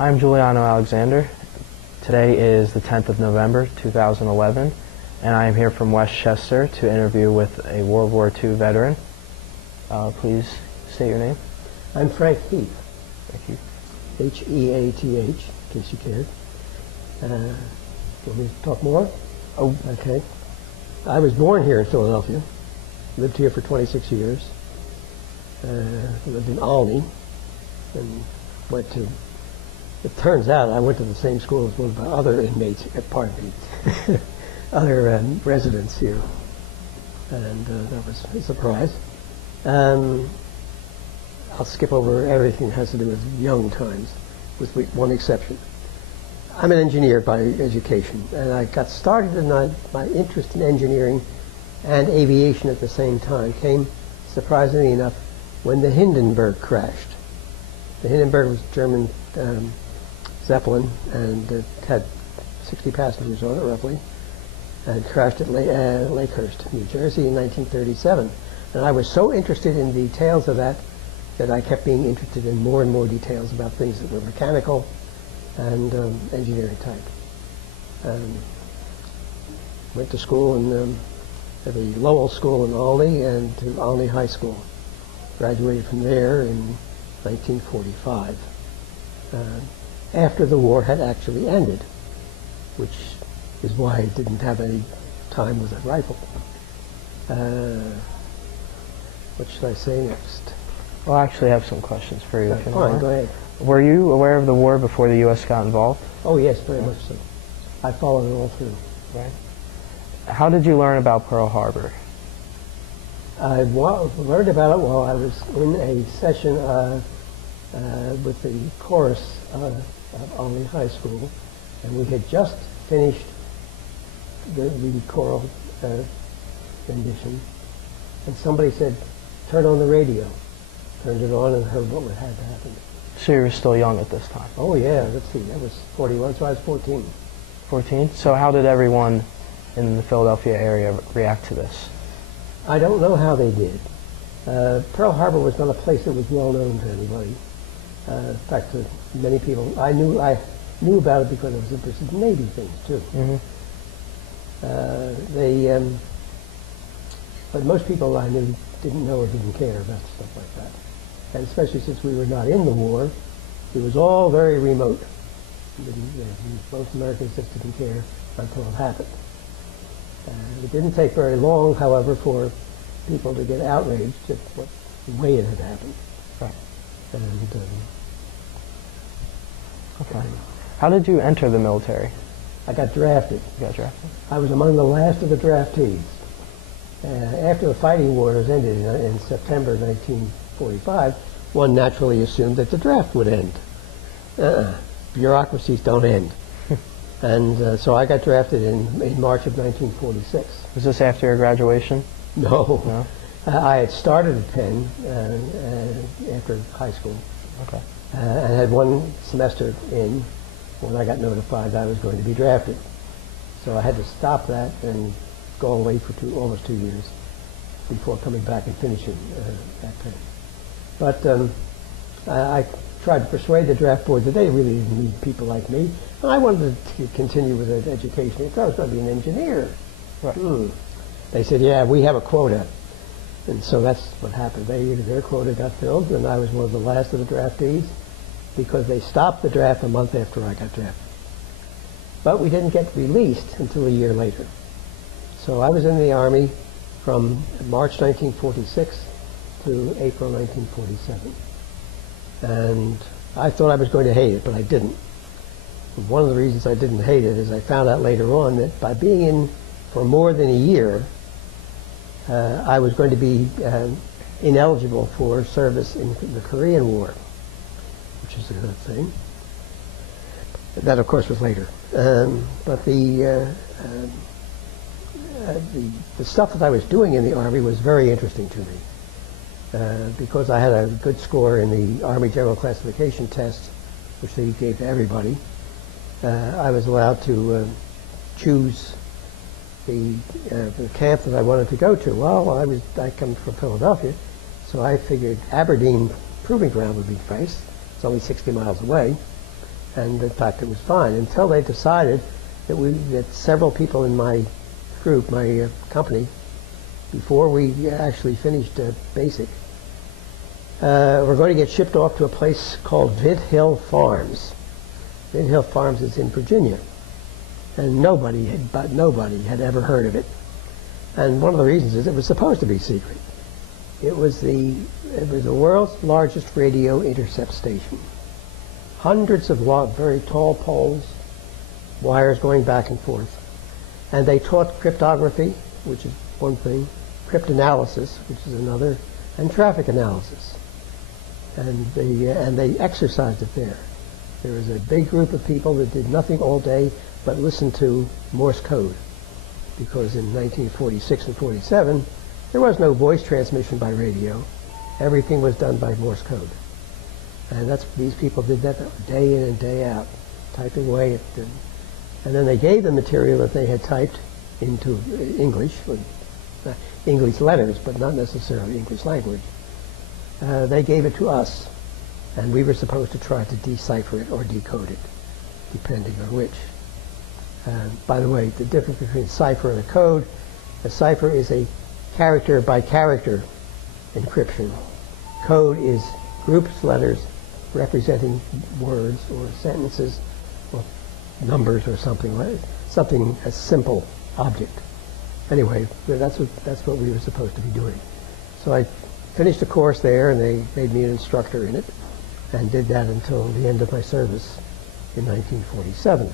I'm Giuliano Alexander. Today is the 10th of November, 2011, and I am here from Westchester to interview with a World War II veteran. Please state your name. I'm Frank Heath. Thank you. H-E-A-T-H, in case you cared. Want me to talk more? Oh. Okay. I was born here in Philadelphia. Lived here for 26 years. Lived in Olney and went to, it turns out I went to the same school as one of my other inmates, pardon me, other residents here. And that was a surprise. I'll skip over everything that has to do with young times, with one exception. I'm an engineer by education, and I got started in my interest in engineering and aviation at the same time came, surprisingly enough, when the Hindenburg crashed. The Hindenburg was a German Zeppelin, and it had 60 passengers on it, roughly, and crashed at Lakehurst, New Jersey in 1937. And I was so interested in details of that I kept being interested in more and more details about things that were mechanical and engineering type. Went to school at the Lowell School in Olney and to Olney High School. Graduated from there in 1945, after the war had actually ended, which is why I didn't have any time with a rifle. What should I say next? Well, I actually have some questions for you. Fine, go ahead. Were you aware of the war before the U.S. got involved? Oh yes, very much so. I followed it all through. Right. How did you learn about Pearl Harbor? I learned about it while I was in a session with the chorus of Olney High School, and we had just finished the choral rendition, and somebody said, "Turn on the radio." Turned it on and heard what had happened. So you were still young at this time? Oh yeah, let's see, that was 41, so I was 14. 14? So how did everyone in the Philadelphia area react to this? I don't know how they did. Pearl Harbor was not a place that was well known to anybody. In fact, many people, I knew about it because I was interested in Navy things too. Mm-hmm. But most people I knew didn't know or didn't care about stuff like that. And especially since we were not in the war, it was all very remote. Most Americans just didn't care until it happened. It didn't take very long, however, for people to get outraged at the way it had happened. Right. And, okay. How did you enter the military? I got drafted. You got drafted? I was among the last of the draftees. After the fighting wars ended in September 1945, one naturally assumed that the draft would end. Bureaucracies don't end. And so I got drafted in March of 1946. Was this after your graduation? No. I had started at Penn after high school. Okay. And had one semester in when I got notified that I was going to be drafted. So I had to stop that and go away for almost 2 years before coming back and finishing at Penn. But I tried to persuade the draft board that they really didn't need people like me. I wanted to continue with education. I thought I was going to be an engineer. Right. They said, yeah, we have a quota. And so that's what happened. Their quota got filled, and I was one of the last of the draftees because they stopped the draft a month after I got drafted. But we didn't get released until a year later. So I was in the Army from March 1946 to April 1947. And I thought I was going to hate it, but I didn't. And one of the reasons I didn't hate it is I found out later on that by being in for more than a year, I was going to be ineligible for service in the Korean War, which is a good thing. That, of course, was later. But the stuff that I was doing in the Army was very interesting to me because I had a good score in the Army General Classification test, which they gave to everybody. I was allowed to choose the camp that I wanted to go to. Well, I come from Philadelphia, so I figured Aberdeen Proving Ground would be nice. It's only 60 miles away. And in fact, it was fine until they decided that several people in my group, my company, before we actually finished basic, were going to get shipped off to a place called Vid Hill Farms. Vid Hill Farms is in Virginia, and nobody had ever heard of it. And one of the reasons is it was supposed to be secret. It was the world's largest radio intercept station. Hundreds of very tall poles, wires going back and forth. And they taught cryptography, which is one thing, cryptanalysis, which is another, and traffic analysis. And they exercised it there. There was a big group of people that did nothing all day but listen to Morse code. Because in 1946 and 47, there was no voice transmission by radio. Everything was done by Morse code. And these people did that day in and day out, typing away at them. And then they gave the material that they had typed into English, English letters, but not necessarily English language. They gave it to us, and we were supposed to try to decipher it or decode it, depending on which. By the way, the difference between cipher and a code: a cipher is a character-by-character encryption. Code is groups, letters, representing words or sentences or numbers or something, a simple object. Anyway, that's what we were supposed to be doing. So I finished a course there, and they made me an instructor in it, and did that until the end of my service in 1947.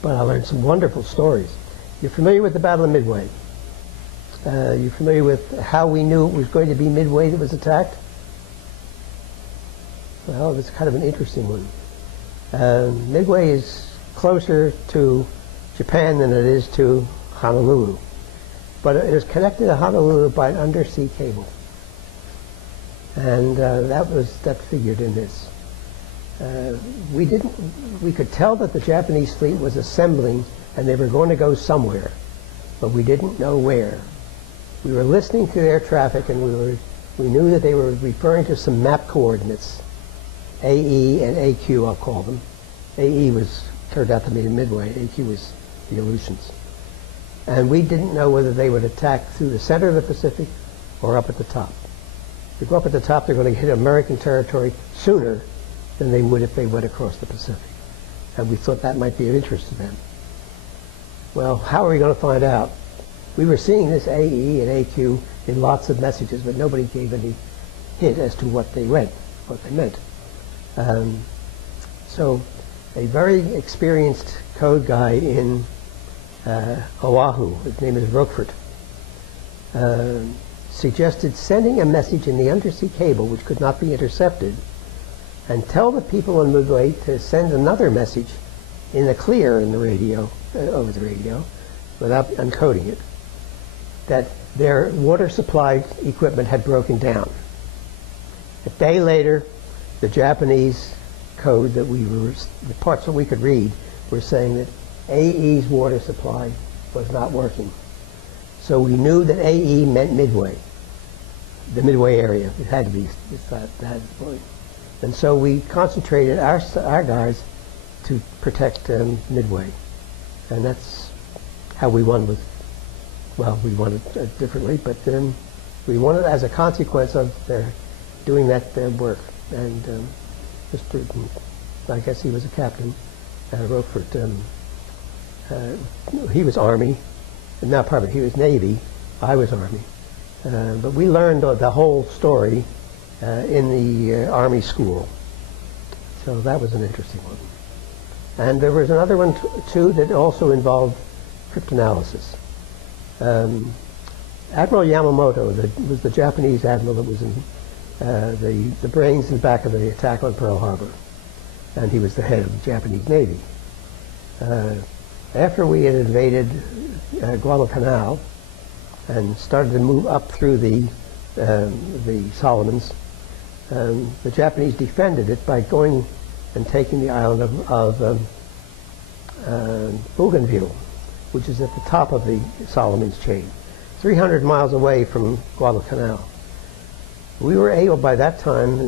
But I learned some wonderful stories. You're familiar with the Battle of Midway? You're familiar with how we knew it was going to be Midway that was attacked? Well, it's kind of an interesting one. Midway is closer to Japan than it is to Honolulu. But it is connected to Honolulu by an undersea cable. And that figured in this. We could tell that the Japanese fleet was assembling and they were going to go somewhere, but we didn't know where. We were listening to their traffic, and we knew that they were referring to some map coordinates, AE and AQ, I'll call them. AE turned out to be Midway, AQ was the Aleutians. And we didn't know whether they would attack through the center of the Pacific or up at the top. If they go up at the top, they're going to hit American territory sooner than they would if they went across the Pacific. And we thought that might be of interest to them. Well, how are we going to find out? We were seeing this AE and AQ in lots of messages, but nobody gave any hint as to what they meant. So a very experienced code guy in Oahu, his name is Roquefort, suggested sending a message in the undersea cable which could not be intercepted, and tell the people on Midway to send another message in the clear in the radio, over the radio, without encoding it, that their water supply equipment had broken down. A day later, the Japanese code the parts that we could read, were saying that AE's water supply was not working. So we knew that AE meant Midway, the Midway area. It had to be that point. And so we concentrated our guys to protect Midway. And that's how we won we won it differently, but we won it as a consequence of their doing that work. And I guess he was a captain, Roquefort. He was Army, he was Navy, I was Army. But we learned the whole story in the Army school. So that was an interesting one. And there was another one too that also involved cryptanalysis. Admiral Yamamoto was the Japanese admiral that was in the brains in back of the attack on Pearl Harbor. And he was the head of the Japanese Navy. After we had invaded Guadalcanal and started to move up through the Solomons, the Japanese defended it by going and taking the island of Bougainville, which is at the top of the Solomons chain, 300 miles away from Guadalcanal. We were able by that time,